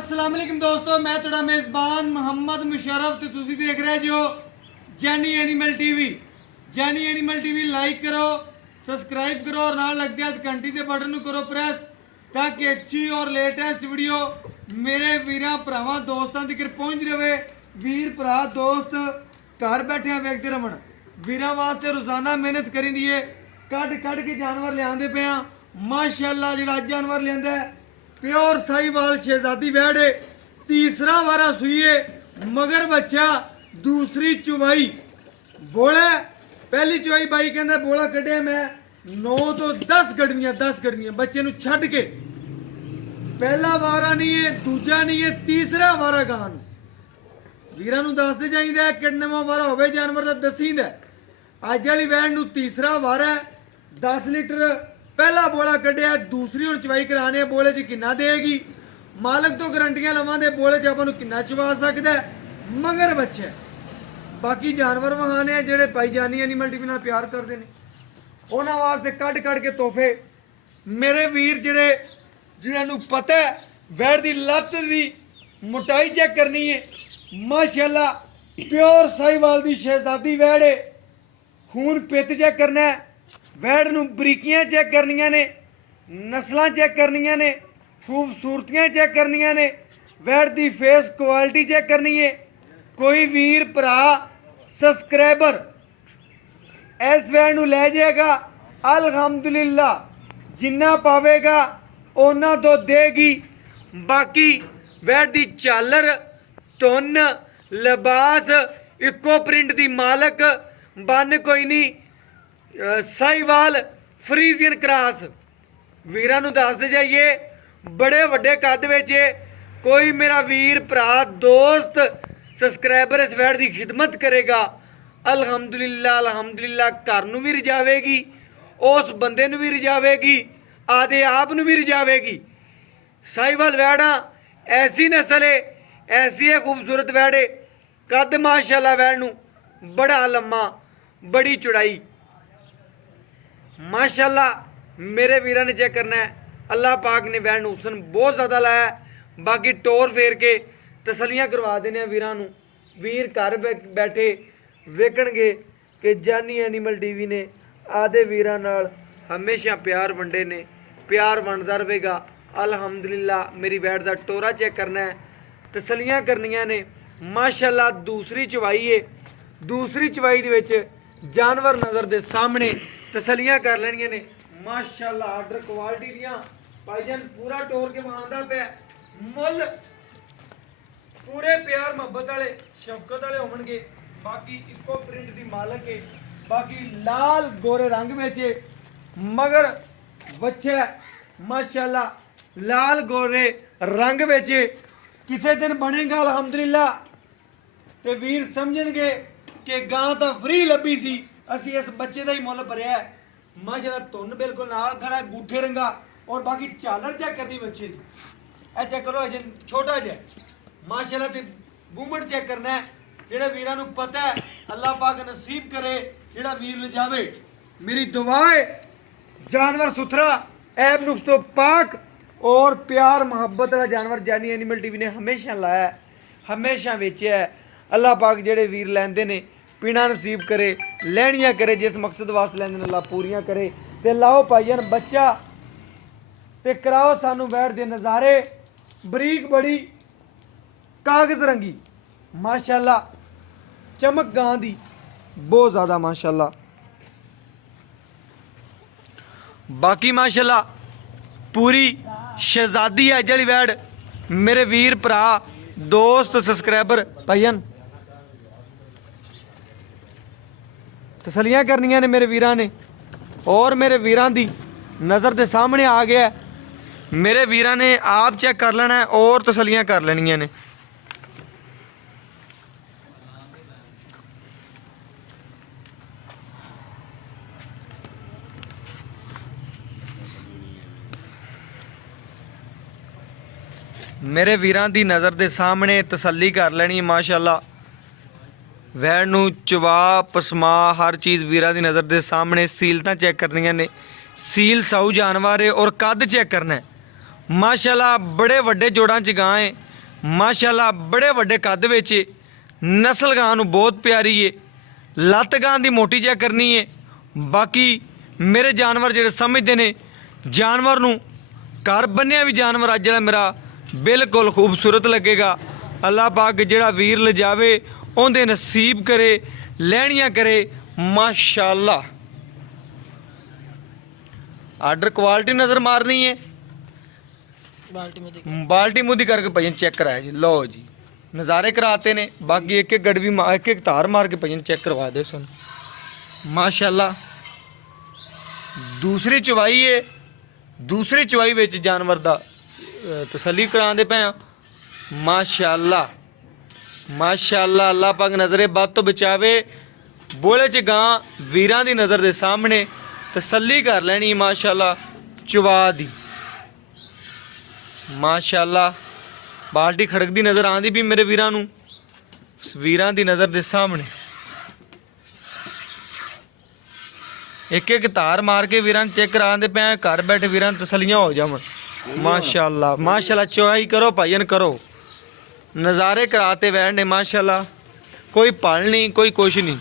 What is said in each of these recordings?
अस्सलाम वालेकुम दोस्तों, मैं तुहाडा मेज़बान मुहम्मद मुशर्रफ ते तुसीं देख रहे जो Jaini animal TV. Jaini animal TV like करो, सब्सक्राइब करो और नाल लगदे हत्थ घंटी दे बटन नूं करो प्रेस ताकि अच्छी और लेटेस्ट वीडियो मेरे वीरां भरावां दोस्तां तक पहुंच रहे। वीर भरा दोस्त घर बैठे वेखते रमन, वीरां वास्ते रोज़ाना मेहनत करी दी है, कट के जानवर लियाते पे हाँ। माशाअल्लाह जिहड़ा अज जानवर लियांदा है प्योर साहिवाल शहजादी वैड़ है, तीसरा वारा सुईए मगर बच्चा दूसरी चुवाई बोला। पहली चुवाई बाई कहता बोला कढ़िया मैं 9 तो 10 गड़वियां बच्चे नूं छड्ड के। पहला वारा नहीं है, दूजा नहीं है, तीसरा वारा गान वीरां नूं दसदे जाईदा किन्नवां वारा होवे जानवर दा दसींदा। अज वाली वैड़ नूं तीसरा वारा 10 लीटर पहला बोला कढ़िया, दूसरी हुण चवाई कराने बोले च किन्ना देगी, मालक तो गारंटियां लवांदे बोले च आपां नूं किन्ना चवा सकदा है मगर बच्चे। बाकी जानवर वहाने जिहड़े भाई जानी एनिमल टीवी नाल प्यार करदे ने उन्हां वास्ते कट के तोहफे मेरे वीर जिहड़े जिन्हां नूं पता है वैड़ दी लत्त दी मोटाई चेक करनी है। माशाअल्लाह प्योर साहिवाल दी शहजादी वैड़ है। खून पित चेक करना है, वैड़ नूं बरीकियां चेक करनियां ने, नस्लां चेक करनियां ने, खूबसूरतियां चेक करनियां ने, वैड़ दी फेस क्वालिटी चेक करनी है। कोई वीर भरा सब्सक्राइबर इस वैड़ नूं लै जाएगा अल्हम्दुलिल्लाह, जिन्ना पावेगा उन्ना तो देगी। बाकी वैड़ दी झालर धुन लिबास इको प्रिंट दी मालक बन कोई नहीं, साहिवाल फ्रीजियन क्रॉस वीरां नूं दसदे जाइए बड़े वड्डे कद विच। कोई मेरा वीर भरा दोस्त सब्सक्राइबर इस वैड़ की खिदमत करेगा अल्हम्दुलिल्लाह घर नूं भी रिजावेगी, उस बंदे नूं भी रिजावेगी, आदे आप नूं भी रिजावेगी। साहिवाल वैड़ा ऐसी नस्ल है, ऐसी है खूबसूरत वैड़े, कद माशाअल्लाह वैड़ नूं बड़ा लम्मा, बड़ी चौड़ाई माशाअल्लाह। मेरे वीरां ने चेक करना है, अल्लाह पाक ने वैड़ नूं हुसन बहुत ज़्यादा लाया है। बाकी टोर फेर के तसलियां करवा देने वीरां नूं, वीर घर बैठे वेखणगे कि जानी एनिमल टीवी ने आदे वीरां नाल हमेशा प्यार वंडे ने, प्यार वंडदा रहेगा अल्हम्दुलिल्लाह। मेरी वैड़ दा टोरा चेक करना है, तसलियां करनियां ने माशाअल्लाह। दूसरी चवाई है, दूसरी चवाई दे विच जानवर नज़र दे सामने तसलियां कर लेनियां ने माशाअल्लाह। आर्डर क्वालिटी दियां भाईजान पूरा टोर के वहांदा पे मुल पूरे प्यार मोहब्बत वाले शफकत वाले होणगे। बाकी इको प्रिंट दी मालक है, बाकी लाल गोरे रंग में मगर बच्चा माशाअल्लाह लाल गोरे रंग में किसी दिन बनेगा अल्हम्दुलिल्लाह ते वीर समझणगे कि गां तो फ्री लभी सी, असी इस बच्चे का ही मुल भरिया है। माशाअल्लाह धुन बिल्कुल नाल खड़ा, गूठे रंगा और बाकी झालर चेक करनी बच्चे की, ए चेक करो अजे छोटा जिहा माशाअल्लाह। ते बूमट चेक करना है, जेड़े वीरां नूं पता है अल्लाह पाक नसीब करे जेड़ा वीर ले जावे। मेरी दुआ है जानवर सुथरा ऐब नुक्स तो पाक और प्यार मोहब्बत वाला जानवर जानी एनिमल टीवी ने हमेशा लाया है, हमेशा वेचिया है। अल्लाह पाक जेड़े वीर लैंदे ने पीना नसीब करे, लैनियां करे, जिस मकसद वास्ते लैंदे अल्लाह पूरियां करे। ते लाओ भाईजान बच्चा ते कराओ सानू वैड़ दे नज़ारे। बरीक बड़ी कागज रंगी माशाअल्लाह, चमक गां दी बहुत ज़्यादा माशाअल्लाह। बाकी माशाअल्लाह पूरी शहजादी है जली वैड़। मेरे वीर भरा दोस्त सब्सक्राइबर भाईजान तसलियां करनियां ने मेरे वीरां ने, और मेरे वीरां दी नज़र के सामने आ गया है। मेरे वीरां ने आप चेक कर लेना है और तसलियां कर लेनियां ने। मेरे वीरां दी नज़र के सामने तसल्ली कर लेनी माशाअल्लाह। वैड़ नूं चवा पसमा हर चीज़ वीरां दी नज़र के सामने। सीलतां चेक करनियां ने, सील साऊ जानवर है और कद चेक करना है माशाल्लाह बड़े वड्डे जोड़ां च गां है, माशाल्लाह बड़े वड्डे कद विच है। नस्ल गां नूं बहुत प्यारी है। लत्त गां दी मोटी चेक करनी है। बाकी मेरे जानवर जिहड़े समझदे ने जानवर नूं घर बन्निया भी जानवर अज जिहड़ा मेरा बिल्कुल खूबसूरत लगेगा। अल्लाह पाक जिहड़ा वीर लिजावे उहदे नसीब करे, लैणियां करे। माशाल्लाह आर्डर क्वालिटी नज़र मारनी है। बाल्टी मुद्दी करके भजन चेक कराया जी। लो जी नज़ारे कराते ने। बाकी एक एक गड़वी एक एक तार मार के भजन चेक करवा दे सुन। माशाल्लाह दूसरी चवाई है। दूसरी चवाई विच जानवर दा तसल्ली करांदे पे। माशाल्लाह माशाल्लाह अल्लाह पाक नज़रे बद तो बचावे। बोले च गां वीरां दी नज़र दे सामने तसल्ली कर लैनी। माशाल्लाह चवा दी माशाल्लाह बाल्टी खड़कदी नज़र आंदी भी मेरे वीरां नूं। वीरां दी नज़र दे सामने एक एक तार मार के वीरां चेक करांदे पे। घर बैठे वीरां तसल्लियां हो जावन। माशाल्लाह माशाल्लाह चवाई करो भाईन करो। नज़ारे कराते बैठने माशाल्लाह। कोई पल नहीं कोई कुछ नहीं।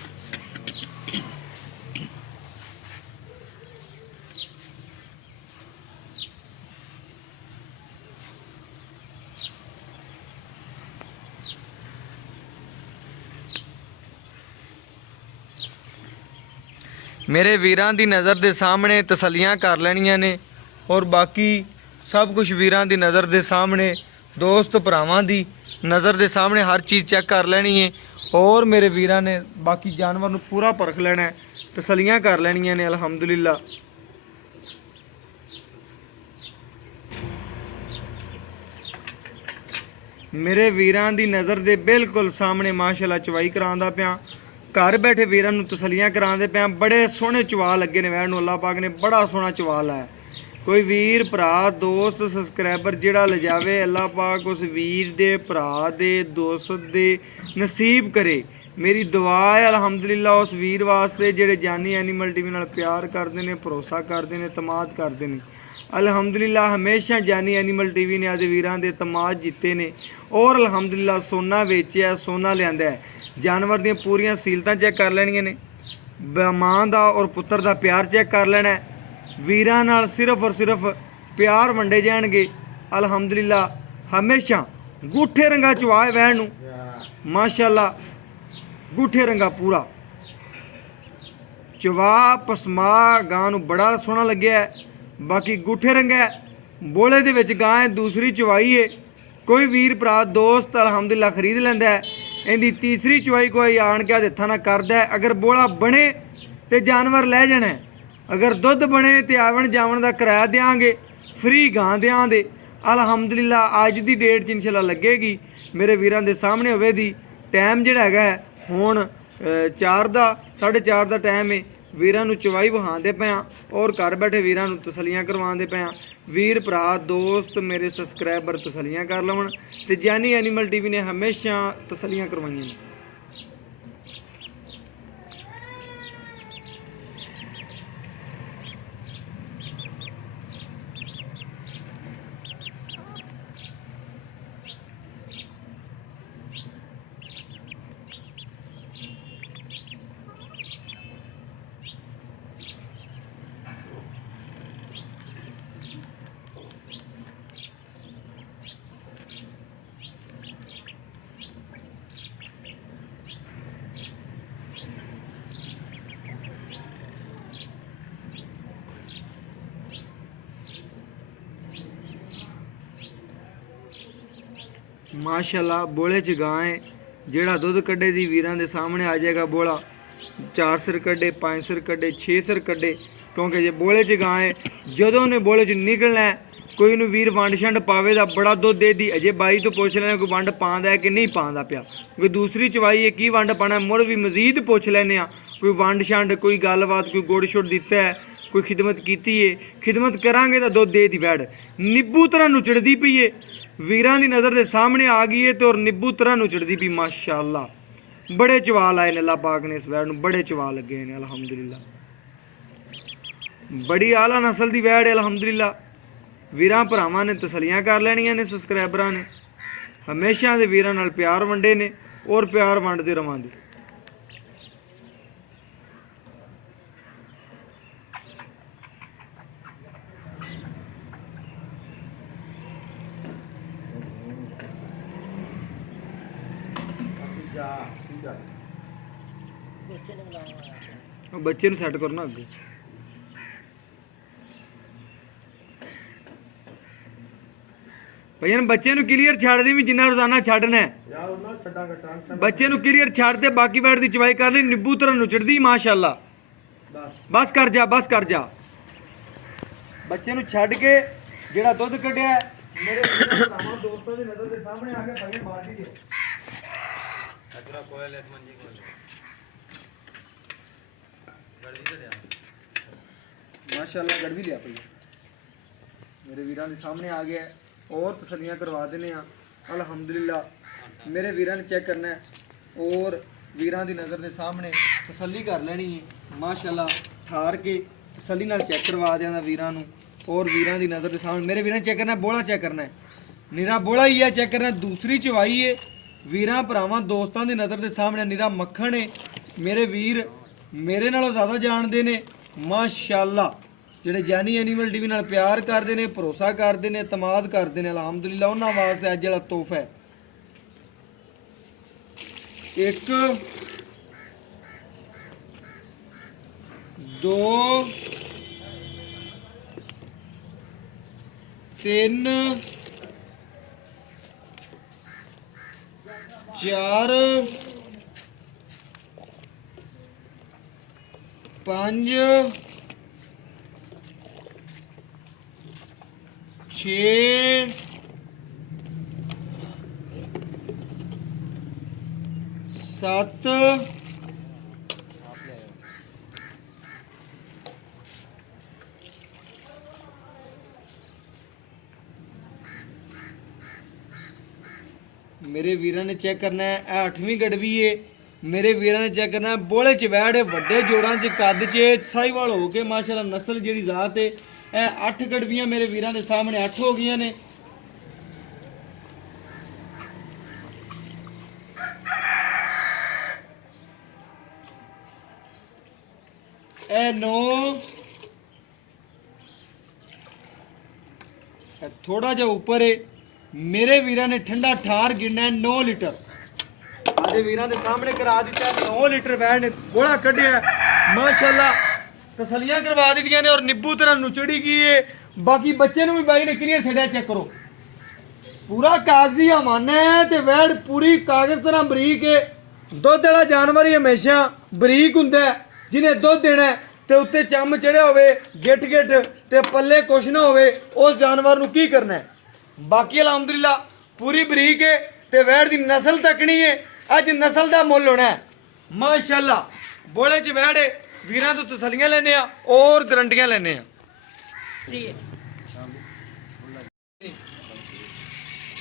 मेरे वीरां दी नज़र दे सामने तसल्लियां कर लैनियां ने। और बाकी सब कुछ वीरां दी नज़र दे सामने, दोस्त भरावां दी नज़र दे सामने हर चीज़ चेक कर लैनी है। और मेरे वीरां ने बाकी जानवर नूं पूरा परख लेना है, तसल्लियां कर लैनियां ने। अल्हम्दुलिल्लाह मेरे वीरां दी नज़र दे बिल्कुल सामने माशाल्लाह चवाई करांदा पिया। घर बैठे वीरां नूं तसल्लियां करांदे पिया। बड़े सोहने चवा लगे ने वैण नूं। अल्लाह पाक ने बड़ा सोहना चवा लाया। कोई वीर भरा दोस्त सबसक्राइबर जिहड़ा लिजावे अल्लाह पाक उस वीर दे भरा दे दोस्त दे नसीब करे। मेरी दुआ है अल्हम्दुलिल्लाह उस वीर वास्ते जिहड़े जानी एनिमल टीवी नाल प्यार करते हैं, भरोसा करते हैं, तमाद करते हैं। अल्हम्दुलिल्लाह हमेशा जानी एनिमल टीवी ने आज वीरां दे तमाद जीते ने। और अल्हम्दुलिल्लाह सोना वेचिया, सोना लिआंदा है। जानवर दी पूरियां सीलतां चेक कर लैणियां ने। मां दा और पुत्तर दा प्यार चेक कर लेना है। वीरां नाल सिर्फ और सिर्फ प्यार वंडे जाणगे। अल्हम्दुलिल्लाह हमेशा गूठे रंगा चवा है वैण नूं। माशाल्लाह गूठे रंगा पूरा चवा पसमा गां नूं बड़ा सोहना लग्या है। बाकी गूठे रंगा है। बोले दे विच गां है। दूसरी चवाई है। कोई वीर भरा दोस्त अल्हम्दुलिल्लाह खरीद लैंदा है। इहदी तीसरी चवाई कोई आण के हत्थां नाल करदा है। अगर बोला बने तो जानवर लै जाना है। अगर दुध बने तो आवण जावण का किराया देंगे, फ्री गां देंगे। अल्हम्दुलिल्लाह अज की डेट च इंशाल्लाह लगेगी। मेरे वीरां दे सामने होवे दी। टाइम जिहड़ा हैगा हुण 4 दा 4:30 दा टाइम है। वीरां नूं चवाई वहांदे पे और घर बैठे वीरां नूं तसल्लियां करवांदे पे। वीर भरा दोस्त मेरे सबसक्राइबर तसल्लियां कर लवन। ते जानी एनिमल टीवी ने हमेशा तसल्लियां करवाइयां ने। माशाल्लाह बोले च गां है। जेड़ा दुध कड्डे दी वीरां दे सामने आ जाएगा। बोला 4 सिर कड्डे, 5 सिर कड्डे, 6 सिर कड्डे। क्योंकि जे बोले च गां है जदों ने बोले च निकलना है। कोई नूं वीर वंड छंड पावे दा बड़ा दुध दे दी अजे बाई तो पुछ लेना कोई वंड पांदा है कि नहीं पांदा पिया। कोई दूसरी चवाई है की वंड पाना मुड़ भी मजीद पुछ लैने कोई वंड छंड कोई गलबात कोई गुड़ शुड़ दिता है कोई खिदमत की है। खिदमत करांगे तो दुध दे दी वैड़ निब्बू तरह नुचड़दी पई है। वीरां दी नज़र दे सामने आ गई है तो और निब्बू तरह नुचड़दी पई। माशाअल्लाह बड़े चवाल आए ने। अल्लाह पाक ने इस वैड़ नूं बड़े चवाल लगे ने। अल्हम्दुलिल्लाह बड़ी आला नस्ल दी वैड़ है। अल्हम्दुलिल्लाह ਵੀਰਾਂ ਭਰਾਵਾਂ ਨੇ ਤਸੱਲੀਆਂ ਕਰ ਲੈਣੀਆਂ ਨੇ, ਸਬਸਕ੍ਰਾਈਬਰਾਂ ਨੇ ਹਮੇਸ਼ਾ ਦੇ ਵੀਰਾਂ ਨਾਲ ਪਿਆਰ ਵੰਡੇ ਨੇ ਔਰ ਪਿਆਰ ਵੰਡਦੇ ਰਵਾਂਗੇ। ਬੱਚੇ ਨੂੰ ਸੈੱਟ ਕਰਨਾ ਅੱਗੇ। ਭਈਆ ਬੱਚੇ ਨੂੰ ਕਲੀਅਰ ਛੱਡ ਦੀ ਵੀ ਜਿੰਨਾ ਰੋਜ਼ਾਨਾ ਛੱਡਣਾ ਹੈ। ਬੱਚੇ ਨੂੰ ਕਲੀਅਰ ਛੱਡ ਤੇ ਬਾਕੀ ਬੈਠ ਦੀ ਚਵਾਈ ਕਰ ਲਈ। ਨਿੱਬੂ ਤਰ੍ਹਾਂ ਨੁਚੜਦੀ ਮਾਸ਼ਾਅੱਲਾ। ਬਸ ਕਰ ਜਾ, ਬਸ ਕਰ ਜਾ। ਬੱਚੇ ਨੂੰ ਛੱਡ ਕੇ ਜਿਹੜਾ ਦੁੱਧ ਕੱਢਿਆ ਮੇਰੇ ਭਰਾਵਾਂ ਦੋਸਤਾਂ ਦੀ ਨਜ਼ਰ ਦੇ ਸਾਹਮਣੇ ਆ ਕੇ ਭਾਈ ਬਾਲਟੀ ਦਿਓ। ਅਜਰਾ ਕੋਇਲ ਇੱਕ ਮੰਜੀ ਕੋਲ ਗੜਵੀ ਤੇ ਲਿਆ ਮਾਸ਼ਾਅੱਲਾ। ਗੜਵੀ ਲਿਆ ਭਈਆ ਮੇਰੇ ਵੀਰਾਂ ਦੇ ਸਾਹਮਣੇ ਆ ਗਿਆ और तसलियाँ करवा देने अल्हम्दुलिल्लाह। मेरे वीरां ने चेक करना है और वीरां दी नज़र के सामने तसल्ली कर लेनी है माशाअल्लाह। ठार के तसल्ली नाल चेक करवा देना वीरां नूं और वीरां दी नज़र के सामने मेरे वीरां चेक करना है। बोला चेक करना है, निरा बोला ही है चेक करना है। दूसरी चवाई है वीरां भरावां दोस्तां दी नज़र के सामने निरा मक्खन है। मेरे वीर मेरे नालों ज़्यादा जानते ने माशाअल्लाह। ਜਿਹੜੇ ਜਾਨੀ ਐਨੀਮਲ ਟੀਵੀ ਨਾਲ ਪਿਆਰ ਕਰਦੇ ਨੇ, ਭਰੋਸਾ ਕਰਦੇ ਨੇ, ਇਤਮਾਦ ਕਰਦੇ ਨੇ ਅਲਹਮਦੁਲਿਲਾ, ਉਹਨਾਂ ਵਾਸਤੇ ਅੱਜ ਜਿਹੜਾ ਤੋਹਫਾ ਹੈ ਇੱਕ 2 3 4 5 6 7 मेरे वीरां ने चेक करना है। 8वीं गड़वी है। मेरे वीरां ने चेक करना है। बोले च वैड़ वड्डे जोड़ां च कद च साहिवाल हो के माशाअल्लाह नस्ल जिहड़ी जात है। ਇਹ 8 ਗੜਵੀਆਂ ਮੇਰੇ ਵੀਰਾਂ ਦੇ ਸਾਹਮਣੇ 8 ਹੋ ਗਈਆਂ ਨੇ। ਇਹ 9 ਥੋੜਾ ਜਿਹਾ ਉੱਪਰ ਹੈ। ਮੇਰੇ ਵੀਰਾਂ ਨੇ ਠੰਡਾ ਠਾਰ ਗਿਣਨਾ ਹੈ 9 ਲੀਟਰ। ਆਦੇ ਵੀਰਾਂ ਦੇ ਸਾਹਮਣੇ ਕਰਾ ਦਿੱਤਾ 9 ਲੀਟਰ ਵੈਣ ਨੇ ਗੋਲਾ ਕੱਢਿਆ ਮਾਸ਼ਾਅੱਲਾ। ਤਸਲੀਆਂ ਕਰਵਾ ਦਿੱਤੀਆਂ ਨੇ ਔਰ ਨਿੱਬੂ ਤਰ੍ਹਾਂ ਨੁਚੜੀ ਗਈ ਹੈ। ਬਾਕੀ ਬੱਚੇ ਨੂੰ ਵੀ ਬਾਈ ਨੇ ਕਲੀਅਰ ਛੱਡਿਆ, ਚੈੱਕ ਕਰੋ। ਪੂਰਾ ਕਾਗਜ਼ੀ ਹਵਾਨਾ ਹੈ ਤੇ ਵੈੜ ਪੂਰੀ ਕਾਗਜ਼ ਤਰ੍ਹਾਂ ਬਰੀਕ ਹੈ। ਦੁੱਧ ਵਾਲਾ ਜਾਨਵਰ ਹੀ ਹਮੇਸ਼ਾ ਬਰੀਕ ਹੁੰਦਾ ਹੈ। ਜਿਹਨੇ ਦੁੱਧ ਦੇਣਾ ਤੇ ਉੱਤੇ ਚੰਮ ਚੜਿਆ ਹੋਵੇ ਗਿੱਠ ਗਿੱਠ ਤੇ ਪੱਲੇ ਕੁਛ ਨਾ ਹੋਵੇ, ਉਸ ਜਾਨਵਰ ਨੂੰ ਕੀ ਕਰਨਾ ਹੈ। ਬਾਕੀ ਅਲਹਮਦੁਲਿਲਾ ਪੂਰੀ ਬਰੀਕ ਹੈ ਤੇ ਵੈੜ ਦੀ ਨਸਲ ਤੱਕਣੀ ਹੈ। ਅੱਜ ਨਸਲ ਦਾ ਮੁੱਲ ਹੋਣਾ ਹੈ ਮਾਸ਼ਾਅੱਲਾ। ਬੋਲੇ 'ਚ ਵੈੜ ਹੈ। ਵੀਰਾਂ ਤੋਂ ਤਸਲੀਆਂ ਲੈਣੇ ਆ ਔਰ ਗਰੰਟੀਆਂ ਲੈਣੇ ਆ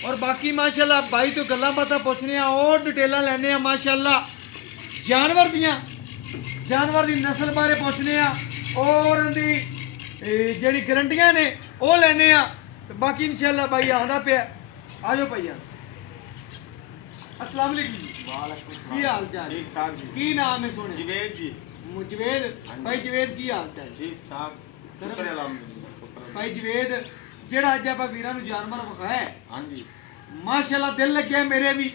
और बाकी माशाल्लाह भाई तो गल्लां बातां पुछने और डिटेलां लैने माशाल्लाह। जानवर दी नस्ल बारे पुछने और उनकी जिहड़ी गारंटियां ने वो लैने बाकी इंशाल्लाह भाई आंदा पिया। आ जाओ भैया। अस्सलाम वालेकुम जी। की हाल चाल? ठीक ठाक जी। की नाम है सोने? जवेद जी। जवेद भाई जवेद की हाल चाल? ठीक ठाक शुक्र अल्हम्दुलिल्लाह। भाई जवेद ਜਿਹੜਾ ਅੱਜ ਆਪਾਂ ਵੀਰਾਂ ਨੂੰ ਜਾਨਵਰ ਵਿਖਾਇਆ ਹਾਂਜੀ ਮਾਸ਼ਾਅੱਲਾ ਦਿਲ ਲੱਗਿਆ ਮੇਰੇ ਵੀ,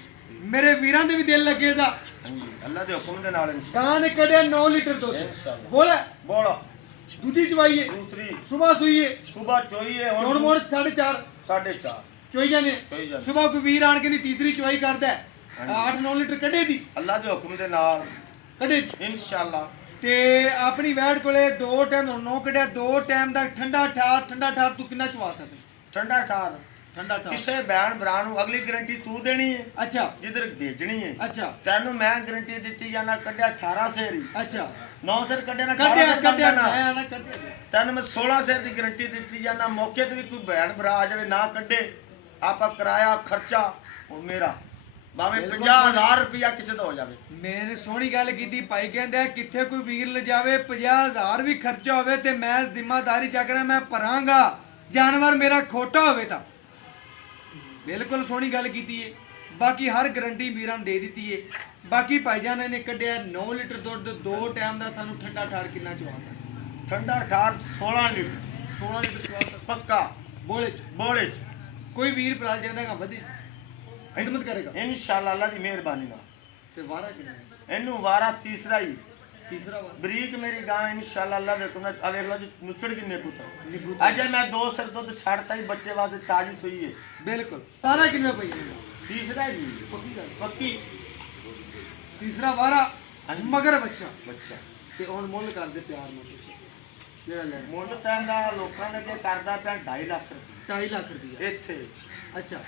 ਮੇਰੇ ਵੀਰਾਂ ਦੇ ਵੀ ਦਿਲ ਲੱਗੇਗਾ ਹਾਂਜੀ ਅੱਲਾ ਦੇ ਹੁਕਮ ਦੇ ਨਾਲ। ਗਾਂ ਨੇ ਕੱਢਿਆ 9 ਲੀਟਰ ਦੁੱਧ ਇੰਸ਼ਾਅੱਲਾ। ਬੋਲ ਦੂਜੀ ਚਵਾਈ ਹੈ, ਦੂਸਰੀ ਸਵੇਰ ਸੂਈ ਹੈ, ਸਵੇਰ ਚੋਈ ਹੈ, ਹੁਣ ਮੋੜ 4:30 ਚੋਈ ਜਾਨੇ। ਸਵੇਰ ਕੋਈ ਵੀਰ ਆਣ ਕੇ ਨਹੀਂ ਤੀਸਰੀ ਚਵਾਈ ਕਰਦਾ 8-9 ਲੀਟਰ ਕੱਢੇ ਦੀ ਅੱਲਾ ਦੇ ਹੁਕਮ ਦੇ ਨਾਲ ਕੱਢੇ ਇੰਸ਼ਾਅੱਲਾ। ਤੇ ਆਪਣੀ ਵੈੜ ਕੋਲੇ 2 ਟਾਈਮ 9 ਕੱਢਿਆ 2 ਟਾਈਮ ਦਾ ਠੰਡਾ ਠਾਰ ਤੂੰ ਕਿੰਨਾ ਚਵਾ ਸਕਦਾ? ਠੰਡਾ ਠਾਰ ਕਿਸੇ ਭੈਣ ਭਰਾ ਨੂੰ ਅਗਲੀ ਗਾਰੰਟੀ ਤੂੰ ਦੇਣੀ ਹੈ। ਅੱਛਾ ਜਿੱਧਰ ਭੇਜਣੀ ਹੈ। ਅੱਛਾ ਤੈਨੂੰ ਮੈਂ ਗਾਰੰਟੀ ਦਿੱਤੀ ਜਾਣਾ ਕੱਢਿਆ 18 ਸੇਰ। ਅੱਛਾ 9 ਸੇਰ ਕੱਢਿਆ ਨਾ ਕੱਢਿਆ ਨਾ ਤੈਨੂੰ ਮੈਂ 16 ਸੇਰ ਦੀ ਗਾਰੰਟੀ ਦਿੱਤੀ ਜਾਣਾ। ਮੌਕੇ ਤੇ ਵੀ ਕੋਈ ਭੈਣ ਭਰਾ ਆ ਜਾਵੇ ਨਾ ਕੱਢੇ ਆਪਾਂ ਕਿਰਾਇਆ ਖਰਚਾ ਉਹ ਮੇਰਾ ਭਾਵੇਂ 50,000 ਰੁਪਇਆ ਕਿਸੇ ਦਾ ਹੋ ਜਾਵੇ। ਮੈਨੇ ਸੋਹਣੀ ਗੱਲ ਕੀਤੀ ਭਾਈ ਕਹਿੰਦਾ ਕਿੱਥੇ ਕੋਈ ਵੀਰ ਲਿਜਾਵੇ 50,000 ਵੀ ਖਰਚਾ ਹੋਵੇ ਤੇ ਮੈਂ ਜ਼ਿੰਮੇਵਾਰੀ ਚੱਕ ਰਿਹਾ ਮੈਂ ਭਰਾਂਗਾ ਜਾਨਵਰ ਮੇਰਾ ਖੋਟਾ ਹੋਵੇ ਤਾਂ ਬਿਲਕੁਲ ਸੋਹਣੀ ਗੱਲ ਕੀਤੀ ਏ। ਬਾਕੀ ਹਰ ਗਰੰਟੀ ਵੀਰਾਂ ਨੂੰ ਦੇ ਦਿੱਤੀ ਏ। ਬਾਕੀ ਭਾਈਜਾਨ ਨੇ ਕੱਢਿਆ 9 ਲੀਟਰ ਦੁੱਧ 2 ਟਾਈਮ ਦਾ। ਸਾਨੂੰ ਠੰਡਾ ਠਾਰ ਕਿੰਨਾ ਚਵਾਉਂਦਾ? ਠੰਡਾ ਠਾਰ 16 ਲੀਟਰ 16 ਲੀਟਰ ਚਵਾਉਂਦਾ ਪੱਕਾ ਬੋਲੇ ਚ। ਬੋਲੇ ਚ ਕੋਈ ਵੀਰ ਭਰਾ ਜਾਂਦਾਗਾ ਵਧੇ ਖਿਦਮਤ ਕਰੇਗਾ ਇਨਸ਼ਾਅੱਲਾ ਅੱਲਾ ਦੀ ਮਿਹਰਬਾਨੀ ਨਾਲ। ਤੇ ਵਾਰਾ ਕਿੰਨਾ? ਇਹਨੂੰ ਵਾਰਾ ਤੀਸਰਾ ਹੀ ਤੀਸਰਾ ਵਾਰ ਬਰੀਕ ਮੇਰੀ ਗਾਂ ਇਨਸ਼ਾਅੱਲਾ ਅੱਲਾ ਦੇ ਹੁਕਮ ਨਾਲ ਅਵੇਲਾ ਜੀ ਨੁੱਚੜ ਕਿੰਨੇ ਪੁੱਤਰ ਨਿੱਬੂ ਅੱਜ ਮੈਂ 2 ਸਿਰ ਦੁੱਧ ਛੱਡਤਾ ਹੀ ਬੱਚੇ ਵਾਸਤੇ ਤਾਜੀ ਸੂਈ ਹੈ। ਬਿਲਕੁਲ ਸਾਰਾ ਕਿੰਨਾ ਪਈ ਜਾਂਦਾ? ਤੀਸਰਾ ਜੀ ਪੱਕੀ ਗੱਲ। ਪੱਕੀ ਤੀਸਰਾ ਵਾਰਾ ਹਾਂਜੀ। ਮਗਰ ਬੱਚਾ ਬੱਚਾ ਤੇ ਹੁਣ ਮੁੱਲ ਕਰਦੇ ਪਿਆਰ ਨਾਲ ਤੁਸੀਂ ਜਿਹੜਾ ਲੈਣਾ ਮੁੱਲ ਤੈਂਦਾ ਲੋਕਾਂ ਦੇ ਅੱਗੇ ਕਰਦਾ ਪਿਆ 2.5 ਲੱਖ ਰੁਪਏ 2.5 ਲੱਖ ਰੁਪਇਆ। ਇੱਥੇ ਅੱਛਾ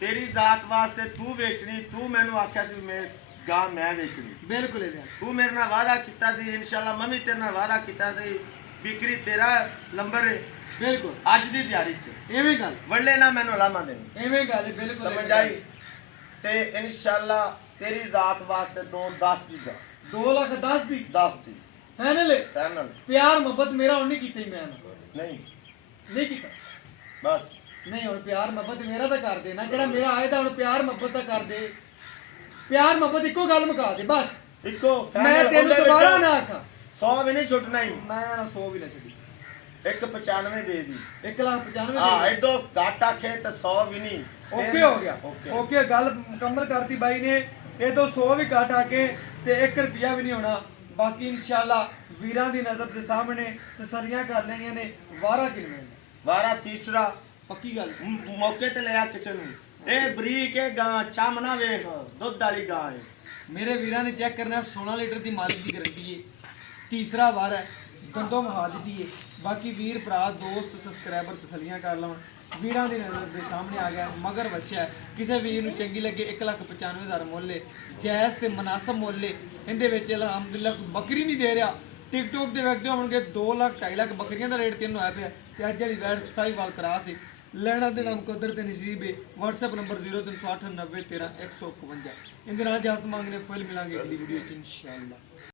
ਤੇਰੀ ਜ਼ਾਤ ਵਾਸਤੇ ਤੂੰ ਵੇਚਣੀ, ਤੂੰ ਮੈਨੂੰ ਆਖਿਆ ਸੀ ਮੈਂ ਗਾਂ ਮੈਂ ਵੇਚਣੀ, ਬਿਲਕੁਲ ਇਹ ਤੂੰ ਮੇਰੇ ਨਾਲ ਵਾਅਦਾ ਕੀਤਾ ਸੀ ਇਨਸ਼ਾਅੱਲਾ ਮੈਂ ਵੀ ਤੇਰੇ ਨਾਲ ਵਾਅਦਾ ਕੀਤਾ ਸੀ ਵਿਕਰੀ ਤੇਰਾ ਨੰਬਰ ਹੈ ਬਿਲਕੁਲ ਅੱਜ ਦੀ ਦਿਹਾੜੀ 'ਚ ਐਵੇਂ ਗੱਲ ਵੱਲੇ ਨਾ ਮੈਨੂੰ ਲਾਮਾ ਦੇਣੀ ਐਵੇਂ ਗੱਲ ਹੈ, ਬਿਲਕੁਲ ਸਮਝ ਐਵੇਂ ਆਈ। ਤੇ ਇਨਸ਼ਾਅੱਲਾ ਤੇਰੀ ਜ਼ਾਤ ਵਾਸਤੇ 2-10 ਦੀ ਗਾ 2 ਲੱਖ 10 ਦੀ 10 ਦੀ ਫਾਈਨਲ ਹੈ। ਫਾਈਨਲ ਪਿਆਰ ਮੁਹੱਬਤ ਮੇਰਾ ਹੁਣ ਨਹੀਂ ਕੀਤਾ ਹੀ ਮੈਂ ਨਹੀਂ ਨਹੀਂ ਕੀਤਾ। ਬਸ ਨਹੀਂ ਹੁਣ ਪਿਆਰ ਮੁਹੱਬਤ ਮੇਰਾ ਤਾਂ ਕਰ ਦੇ ਨਾ, ਜਿਹੜਾ ਮੇਰਾ ਆਏ ਤਾਂ ਹੁਣ ਪਿਆਰ ਮੁਹੱਬਤ ਤਾਂ ਕਰ ਦੇ। ਪਿਆਰ ਮੁਹੱਬਤ ਇੱਕੋ ਗੱਲ ਮੁਕਾ ਦੇ ਬਸ। ਇੱਕੋ ਮੈਂ ਤੈਨੂੰ ਦੁਬਾਰਾ ਨਾ ਆਖਾਂ 100 ਵੀ ਨਹੀਂ ਛੁੱਟਣਾ ਹੀ। ਮੈਂ 100 ਵੀ ਨਾ ਛੱਡੀ 195 ਦੇ ਦੀ 1,95,000 ਹਾਂ ਇਦੋਂ ਘੱਟ ਆਖੇ ਤਾਂ 100 ਵੀ ਨਹੀਂ। ਓਕੇ ਹੋ ਗਿਆ। ਓਕੇ ਓਕੇ ਗੱਲ ਮੁਕੰਮਲ ਕਰਤੀ ਬਾਈ ਨੇ। ਇਹ ਤੋਂ 100 ਵੀ ਘੱਟ ਆ ਕੇ ਤੇ 1 ਰੁਪਿਆ ਵੀ ਨਹੀਂ ਹੋਣਾ। ਬਾਕੀ ਇਨਸ਼ਾਅੱਲਾ ਵੀਰਾਂ ਦੀ ਨਜ਼ਰ ਦੇ ਸਾਹਮਣੇ ਤਸੱਲੀਆਂ ਕਰ ਲੈਣੀਆਂ ਨੇ। ਵਾਰਾ ਕਿੰਨੇ ਵਾਰਾ ਤੀਸਰਾ ਪੱਕੀ ਗੱਲ ਮੌਕੇ ਤੇ ਲਿਆ ਕਿਸੇ ਨੂੰ। ਇਹ ਬਰੀਕ ਹੈ ਗਾਂ ਚਮ ਨਾ ਵੇਖ ਦੁੱਧ ਵਾਲੀ ਗਾਂ ਹੈ। ਮੇਰੇ ਵੀਰਾਂ ਨੇ ਚੈੱਕ ਕਰਨਾ 16 ਲੀਟਰ ਦੀ ਮਾਲਕ ਦੀ ਗਾਰੰਟੀ ਹੈ। ਤੀਸਰਾ ਵਾਰ ਹੈ ਦੰਦੋਂ ਮਹਾ ਦਿੱਤੀ ਹੈ। ਬਾਕੀ ਵੀਰ ਭਰਾ ਦੋਸਤ ਸਬਸਕ੍ਰਾਈਬਰ ਤਸੱਲੀਆਂ ਕਰ ਲਵਣ। ਵੀਰਾਂ ਦੀ ਨਜ਼ਰ ਦੇ ਸਾਹਮਣੇ ਆ ਗਿਆ ਮਗਰ ਬੱਚਾ ਹੈ। ਕਿਸੇ ਵੀਰ ਨੂੰ ਚੰਗੀ ਲੱਗੇ 1,95,000 ਮੁੱਲ ਹੈ। ਜਾਇਜ਼ ਤੇ ਮਨਾਸਬ ਮੁੱਲ ਹੈ। ਇਹਦੇ ਵਿੱਚ ਅਲਹਮਦੁਲਿਲਾ ਕੋਈ ਬੱਕਰੀ ਨਹੀਂ ਦੇ ਰਿਹਾ। ਟਿਕਟੋਕ ਦੇ ਵੇਖਦੇ ਹੋਣਗੇ 2 ਲੱਖ 2.5 ਲੱਖ ਬੱਕਰੀਆਂ ਦਾ ਰੇਟ ਤੈਨੂੰ ਆਇਆ ਪਿਆ ਤੇ ਅੱਜ ਵਾਲੀ ਵੈਟ ਸਾਈਵਾਲ ਕਰਾ ਸੀ। ਲੈਣਾ ਦੇਣਾ ਮੁਕੱਦਰ ਤੇ ਨਸੀਬ ਹੈ। WhatsApp number 03089013 151। ਇਹਦੇ ਨਾਲ ਇਜਾਜ਼ਤ ਮੰਗਨੇ ਫੁੱਲ ਮਿਲਾਂਗੇ ਅਗਲੀ ਵੀਡੀਓ 'ਚ ਇਨਸ਼ਾਅੱਲਾ।